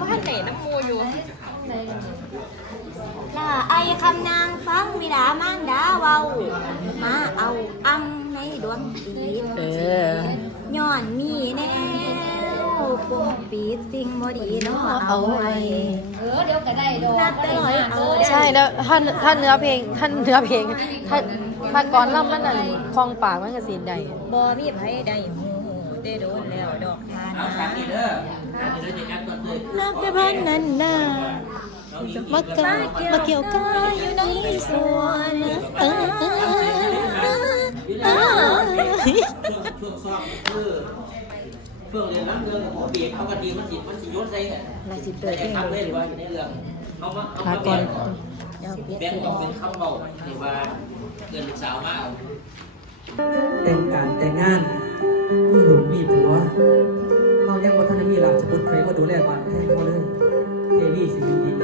ำว่าท่านไหนน้ำมูอยู่ ล่าไอคำนางฟังมิดามานดาเวามาเอาอำในดวงจิตเออ ย้อนมีแนวปกปิดสิ่งบ่ดีเนาะเอาไว้เออเดี๋ยวก็ได้ดอกนับแต่ร้อยเอาใช่แล้วท่านท่านเนื้อเพลงท่านเนื้อเพลงท่านถ้าก่อนล่ำมันนั่นคลองปากมันก็สีใดบ่มีไผได้ฮู้ ได้โดนแล้วดอกทานเอานะฉากนี้เด้อฉากนี้เด้อจะกัดก่อนเลยนับแต่พันนั้นน่ะมาเกามาเกี่ยวกันอยู่ในสวนเออเออเออช่วงช่วงซ้อมคือช่วงเรียนน้ำเรื่องของเปียกเอากระดีมันสิมันสิโยนใส่ลาสิแต่เปิดเองคำเลเล่ยนว่าอยู่ในเรื่องเขามาเขาขามาก่อเบีนยนเบียนต้องเป็นคำเบาหรือว่าเกินลูกสาวมาเอาแต่งการแต่งงาน คุณเครมาดูแลก่อนแทนเขาเลยเทวี่สิบดี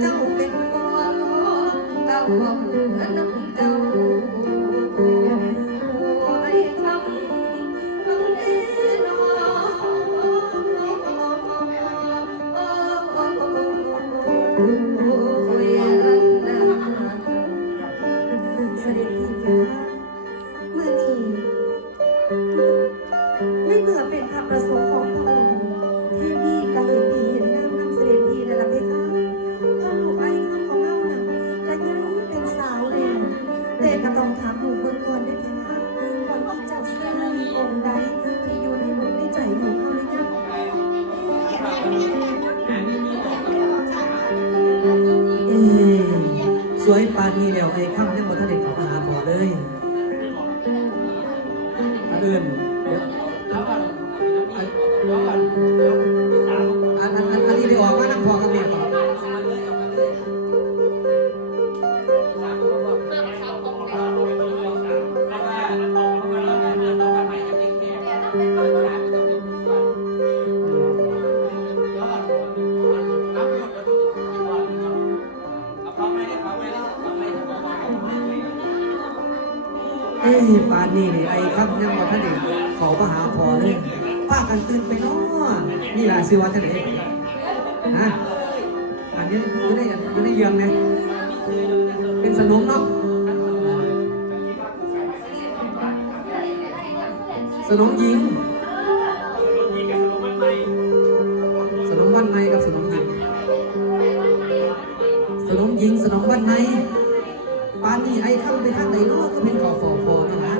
เจ้าเป็นบ่รอเก้าบ่เหมื เอ้ยปานนี้นี่ไอ้ครับยังมาท่านเองเขามาหาพอเลยป้ากันตื่นไปเนาะนี่ล่ะซื้อว่าท่านเองนะอันนี้อยู่ในอยู่ในเยืองเนี่ยเป็นสนมเนาะสนมยิง สนมวันในกับสนมยิง สนมยิงสนมวันใน ปานนี้ไอ้ข้ามไปทางไหนเนาะก็เป็นกอฟอพอนะนะ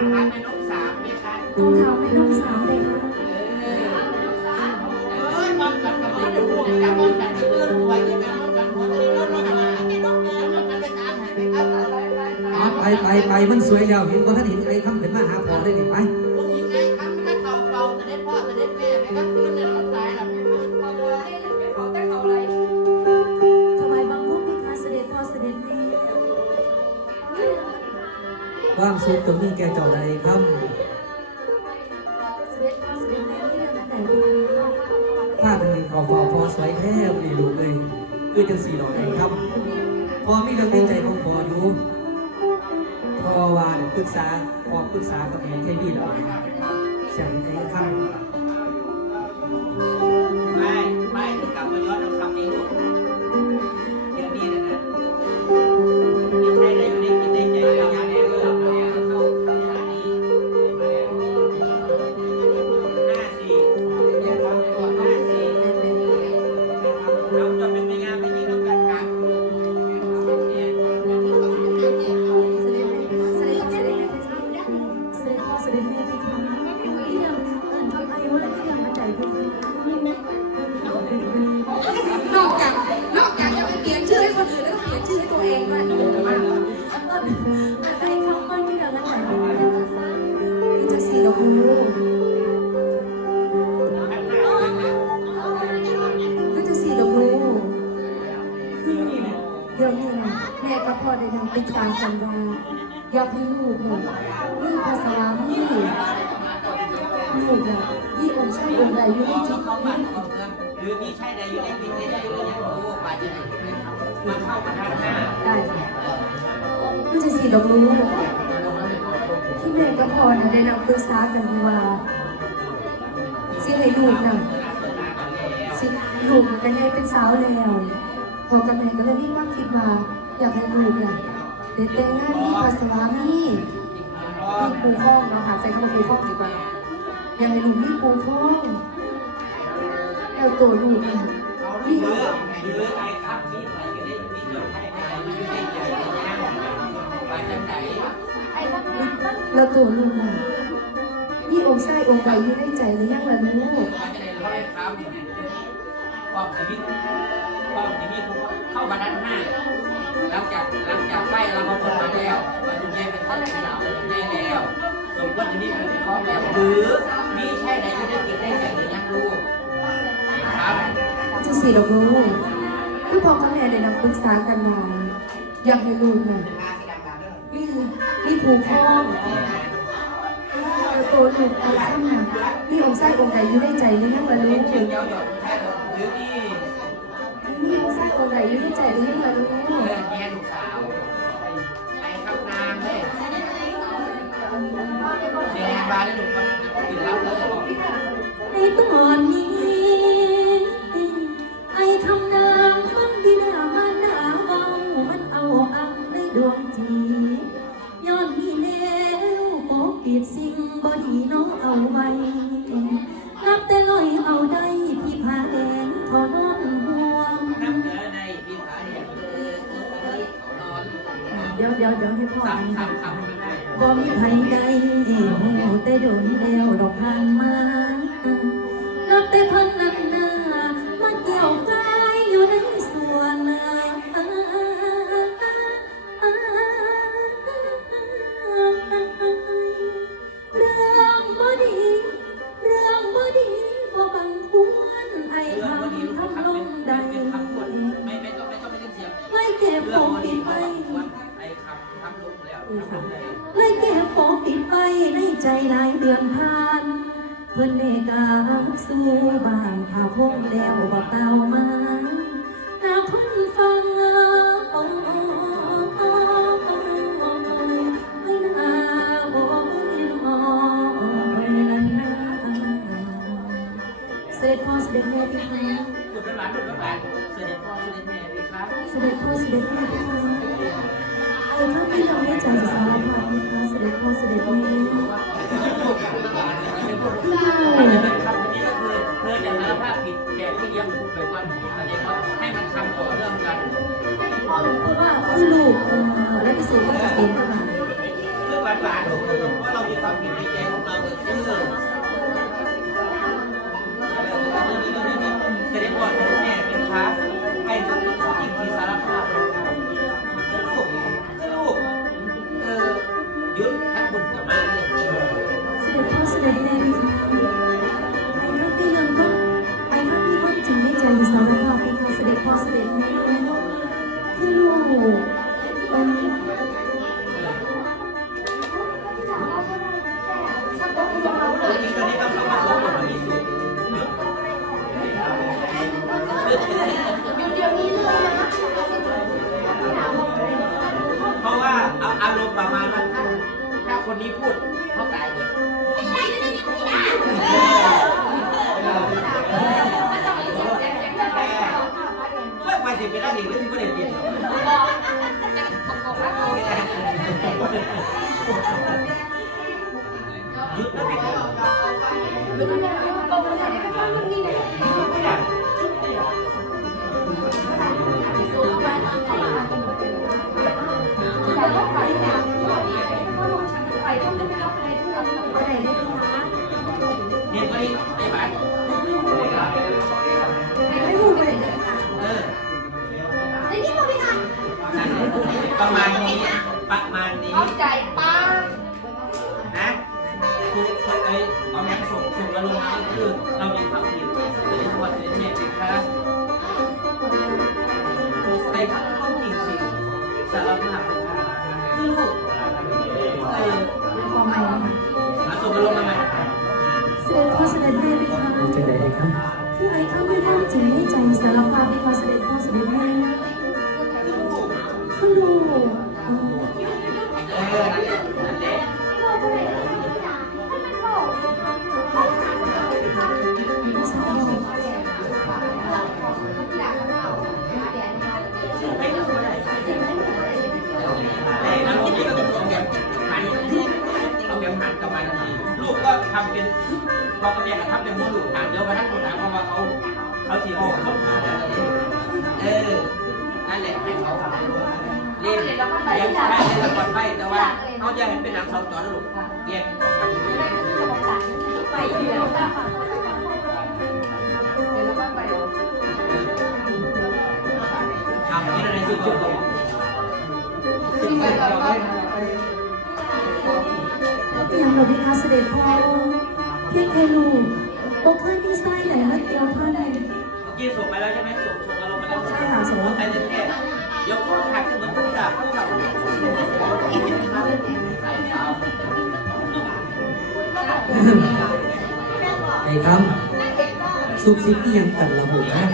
ต้องถามถามในลูกสามไหมคะต้องถามให้น้องสาวเลยค่ะเอ้ยมันกันกับมันจะพูดกันมันกันที่เพื่อนไว้ที่เป็นมันกันหัวที่เพื่อนมันหาที่ต้องเดินมันกันไปตามหาไปครับอะไปไปไปมันสวยแล้วเห็นบ่ท่านเห็นไอ้ค่ำเป็นมาหาพอได้ดิไป ความสุขจงมีแก่เจ้าใดคเสด็จพ่อเสด็จแม่ที่เรื่องอันใดคะำผ้าพันหนึ่งขอพอพอสวยแค่ดีลูกเลยคือจังสี่ดอกไอ้คำพอมีเรื่องในใจของพออยู่พอว่าเนี่ยปรึกษาพอปรึกษากับแม่เทวีหล้วเสียงไอ้คำไม่ ศึกษากันว่าอยากให้ลูกเนี่ยมีภาษามีลูกเนี่ยมีองค์ชายองค์ใดอยู่ในจิตข้าบ้านเข้าเมืองหรือมีใช่ใดอยู่ในกินในใจหรือยังรู้ว่าจะมันเข้ามาทางหน้าได้ก็จะสีดอกรู้ที่แม่กับพ่อเนี่ยได้นำปรึกษากันว่าสิให้ลูกน่ะสิลูกกันไงเป็นสาวแล้วพอกับแม่ก็เลยมีความคิดว่าอยากให้ลูกเนี่ย ได้แต่งงานมีภาษามีมีครูข้องเนาะค่ะใช้คำว่าครูข้องดีกว่าอยากให้ลูกมีครูข้องแล้วตัวลูกนี่ยเอาหรือหรือไอ้ครับที่ไหนอซ้าใช่ไหมมันอยู่ในใจยังไปจังไหนแล้วตัวลูกน่ะมีองค์ชายองค์ใดอยู่ในใจหรือยังล่ะลูก คำความชีวิตความชีวิตเข้ามาด้านหน้าหลังจากหลังจากไฟเรามาหมดมาแล้วมันจะเป็นคนที่เราแน่แล้วสมควรจะมีเป็นพร้อมแล้วหรือมีใช่ใดอยู่ในกินได้ใจหรือยังรู้ครับจะสี่ดอกลูกคือพอกับแม่ได้นำปรึกษากันมาอยากให้ลูกน่ะมีมีครูข้อตัวลูกเอาข้างน่องค์ชายองค์ใดอยู่ในใจหรือยังล่ะลูเลี้ยงกเชียง ถือนี่มีองค์ชายองค์ใดอยู่ในใจหรือยังล่ะลูกเพื่อนแย่ลูกสาวไปขับนางเลยเสียงบาได้ลูกมันติดรับเลยในตอน หลายเดือนผ่าน เพื่อนเนกาสู่บ้านพาพงแล้วบอกเตามาหน้าคนฟังโอ้โอ้โอ้ไม่น่าโอ้ยโอ้ยนั่นนาเสด็จพ่อเสด็จแม่พี่คะหลุดเป็นหวานหลุดเป็นหวานเสด็จพ่อเสด็จแม่ดีครับเสด็จพ่อเสด็จแม่พี่คะไอ้ท่านที่ทำให้ใจาร หวานหวานว่าเรามีความผิดในใจของ เพราะว่าเอาอารมณ์ประมาณว่าถ้าถ้าคนนี้พูดเขาตายเลยเมื่ได้ก็ไมาสิเป็นนักเอกแล้วที่ไม่ได้เปลี่ยนหยุดแล้วไม่ได้ ประมาณนี้ประมาณนี้เข้าใจป้านะคือคือไอ้เอาแม็กส่งส่งอารมณ์มาก็คือ เรียนยังใช่เรียนละครไปแต่ว่าเขาจะเห็นเป็นหนังสองตอนะลูกเรียนไปเดี๋ยวจ้าค่ะเดี๋ยวเราไปทำนี่อะไรซึ่งจบลงที่ไปเราไปย่างเราไหมคะเสด็จพ่อเพียงแค่ลูกโอเคยมีไส้ไหน ไอ้คำซุบซิบที่ยังกันระบุนะ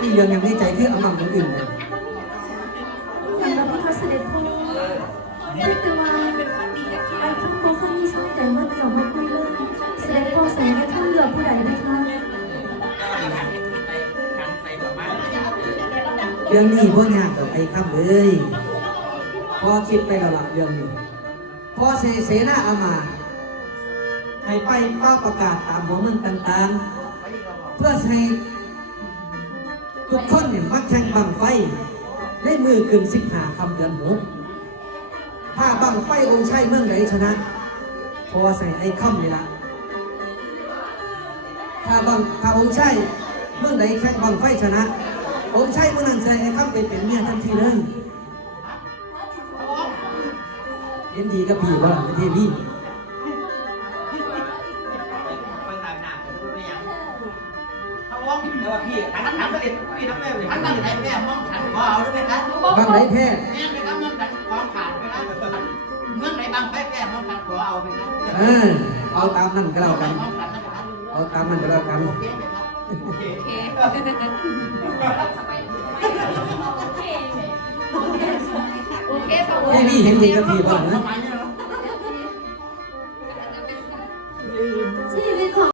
นี่ยังยังในใจที่เอามาคนอื่นเลยอย่างเราไหมคะเสด็จพ่อแต่ว่าไอ้ข้าโอเคยมีไส้ไหนมาเกี่ยวมาคุยเลยเสด็จพ่อแสงไอ้ข้าเลือกผู้ใดไหมคะเรื่องนี้พ่อยากกับไอ้คำเลยพอคิดไปและละเรื่องนี้พอเสเสนาอามา ให้ไปเป้าประกาศตามหัวเมืองต่างๆ เพื่อให้ทุกคนเนี่ยมักแข่งบังไฟได้มือขึ้นสิบหาคำเดือนหกถ้าบังไฟองค์ชัยเมืองไหนชนะ พอใส่ไอ้ค่ำนี่ละถ้าบังถ้าองค์ชัยเมืองไหนแข่งบังไฟชนะ องค์ชัยเมื่อนั้นใส่ไอ้ค่ำไปเป็นเมียทันทีเลยเย็นดีกับพี่ว่าประเทศ พี่น้ำแม่เลยหันมาเด็ดไหนแม่มองขันขอเอาด้วยไหมครับบางไหนแพ้แม่ไปครับมองขันของขาดไปแล้วเมืองไหนบางไปแม่มองขันขอเอาไปครับเออเอาตามนั่นก็แล้วกัน เอาตามนั่นก็แล้วกันโอเคไหมครับโอเคโอเคค่ะไม่มีเห็นดีกับพี่บ้างนะทำไมเนี่ยเ